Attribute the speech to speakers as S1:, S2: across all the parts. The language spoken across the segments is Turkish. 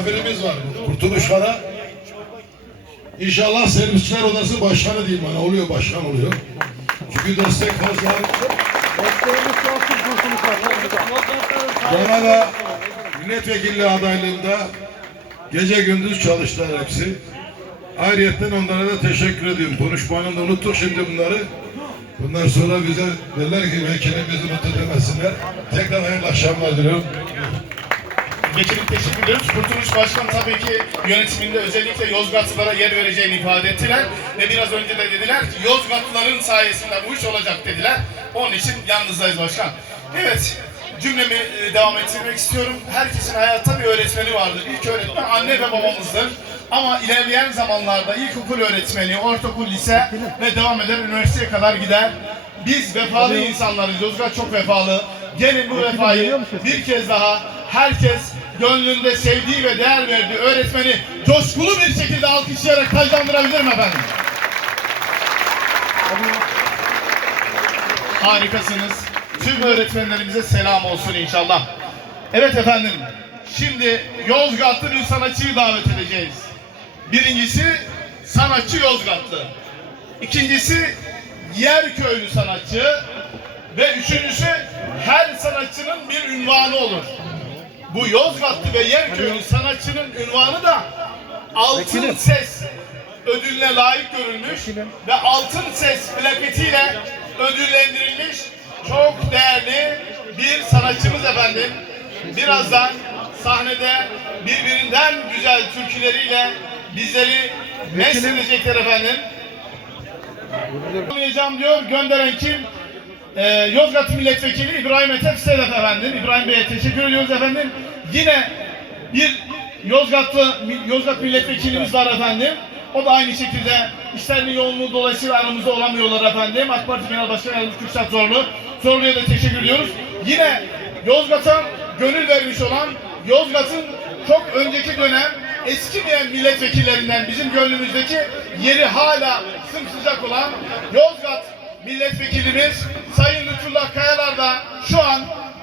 S1: misafirimiz var. Kurtuluş Kara. İnşallah servisçiler odası başkanı diyeyim bana. Oluyor başkan oluyor. Çünkü destek fazla. Bana da milletvekilliği adaylığında gece gündüz çalıştılar hepsi. Ayrıyeten onlara da teşekkür ediyorum. Konuşmanın unuttuk şimdi bunları. Bundan sonra bize derler ki vekilimizi unuttu demesinler. Tekrar hayırlı akşamlar diliyorum.
S2: Vekilim teşekkür ediyoruz. Kurtuluş Başkan tabii ki yönetiminde özellikle Yozgatlılara yer vereceğini ifade ettiler. Ve biraz önce de dediler ki Yozgatlıların sayesinde bu iş olacak dediler. Onun için yalnızdayız başkan. Evet, cümlemi e, devam ettirmek istiyorum. Herkesin hayatta bir öğretmeni vardır. İlk öğretmen anne ve babamızdır. Ama ilerleyen zamanlarda ilkokul öğretmeni, ortaokul, lise ve devam eder üniversiteye kadar gider. Biz vefalı insanlarız. Yozgat çok vefalı. Gelin bu vefayı bir kez daha herkes gönlünde sevdiği ve değer verdiği öğretmeni coşkulu bir şekilde alkışlayarak taclandırabilir mi efendim? Harikasınız. Tüm öğretmenlerimize selam olsun inşallah. Evet efendim. Şimdi Yozgatlı bir sanatçıyı davet edeceğiz. Birincisi sanatçı Yozgatlı. İkincisi Yerköylü sanatçı. Ve üçüncüsü her sanatçının bir ünvanı olur. Bu Yozgatlı ve Yerköylü sanatçının ünvanı da Altın Ses ödülüne layık görülmüş ve Altın Ses plaketiyle ödüllendirilmiş çok değerli bir sanatçımız efendim. Birazdan sahnede birbirinden güzel türküleriyle bizleri mest edecekler efendim. Yapmayacağım diyor. Gönderen kim? Ee, Yozgat Milletvekili İbrahim Etef Sedef efendim. İbrahim Bey'e teşekkür ediyoruz efendim. Yine bir Yozgatlı Yozgat Milletvekilimiz var efendim. O da aynı şekilde işlerinin yoğunluğu dolayısıyla aramızda olamıyorlar efendim. AK Parti Genel Başkanı Yalnız Kürşat Zorlu. Zorlu'ya da teşekkür ediyoruz. Yine Yozgat'a gönül vermiş olan Yozgat'ın çok önceki dönem eskimeyen milletvekillerinden bizim gönlümüzdeki yeri hala sımsıcak olan Yozgat milletvekilimiz Sayın Lütfullah Kayalar da şu an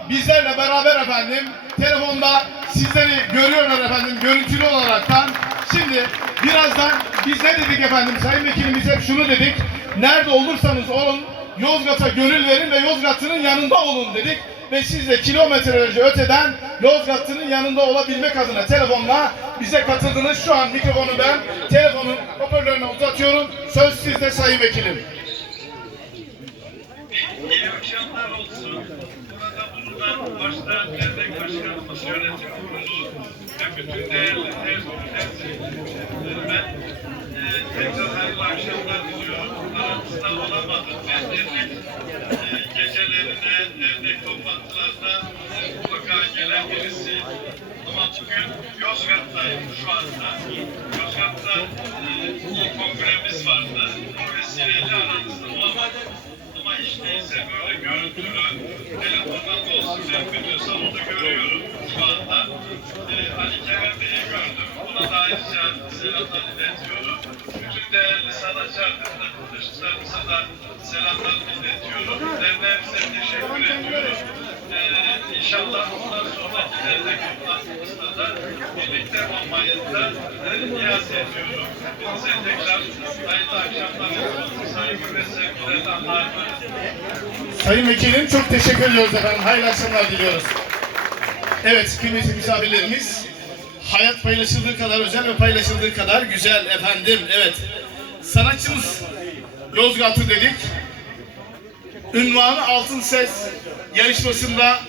S2: bizlerle beraber efendim telefonda sizleri görüyorlar efendim görüntülü olaraktan. Şimdi birazdan biz ne dedik efendim Sayın Vekilimiz hep şunu dedik. Nerede olursanız olun Yozgat'a gönül verin ve Yozgat'ın yanında olun dedik. Ve siz de kilometrelerce öteden Yozgat'ın yanında olabilmek adına telefonla bize katıldınız. Şu an mikrofonu ben telefonun hoparlörüne uzatıyorum. Söz sizde Sayın Vekilim.
S3: Başta dernek başkanımız, yönetim kurulu ve bütün değerli temsilcilerime e, tekrar hayırlı akşamlar diliyorum. Aramızda olamadım. Ben dernek e, gecelerine, dernek toplantılarına e, mutlaka gelen birisi. Ama bugün Yozgat'tayım şu anda. Yozgat'ta e, bir kongremiz vardı. O aramızda olamadım. Değilse böyle görüntülü telefondan da olsun video salonda görüyorum şu anda. Ee, Ali Kerem Bey'i gördüm. Buna da ayrıca selamlar iletiyorum. Bütün değerli sanatçı arkadaşlarımıza da selamlar iletiyorum. Derneğimize teşekkür ediyorum. Ee, inşallah
S2: Sayın Vekilim çok teşekkür ediyoruz efendim. Hayırlı akşamlar diliyoruz. Evet kıymetli misafirlerimiz hayat paylaşıldığı kadar özel ve paylaşıldığı kadar güzel efendim. Evet sanatçımız Yozgat'ı dedik. Ünvanı Altın Ses yarışmasında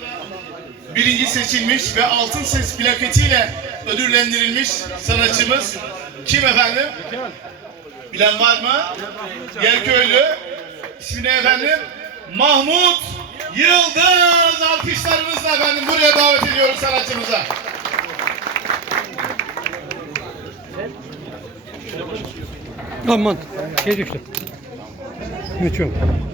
S2: birinci seçilmiş ve Altın Ses plaketiyle ödüllendirilmiş sanatçımız kim efendim? Bilen var mı? Yerköylü. İsmi ne efendim? Mahmut Yıldız. Alkışlarımızla efendim buraya davet ediyoruz sanatçımıza.
S4: Aman şey düştü. Geçiyorum.